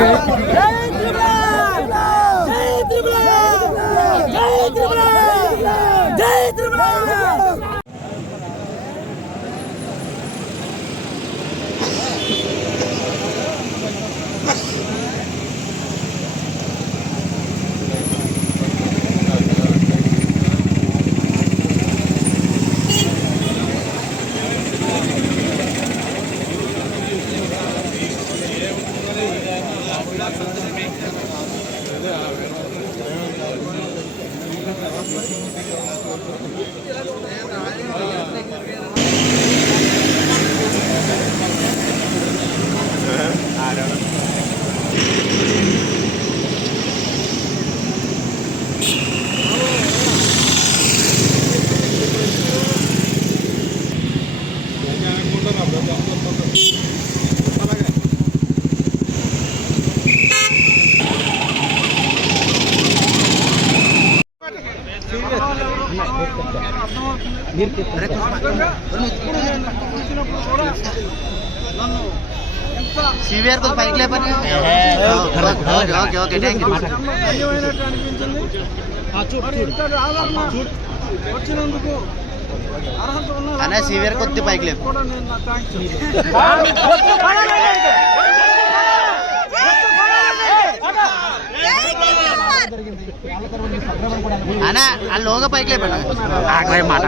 Amém. Gracias. కొంచెం పైకి లేపని ఓకే ఓకే థ్యాంక్ యూ వచ్చినందుకు అనే సివిఆర్ కొద్ది పైకి లేపు. కూడా నేను నా థ్యాంక్స్ అనే ఆ లోగా పైకి లేపాడు. మాట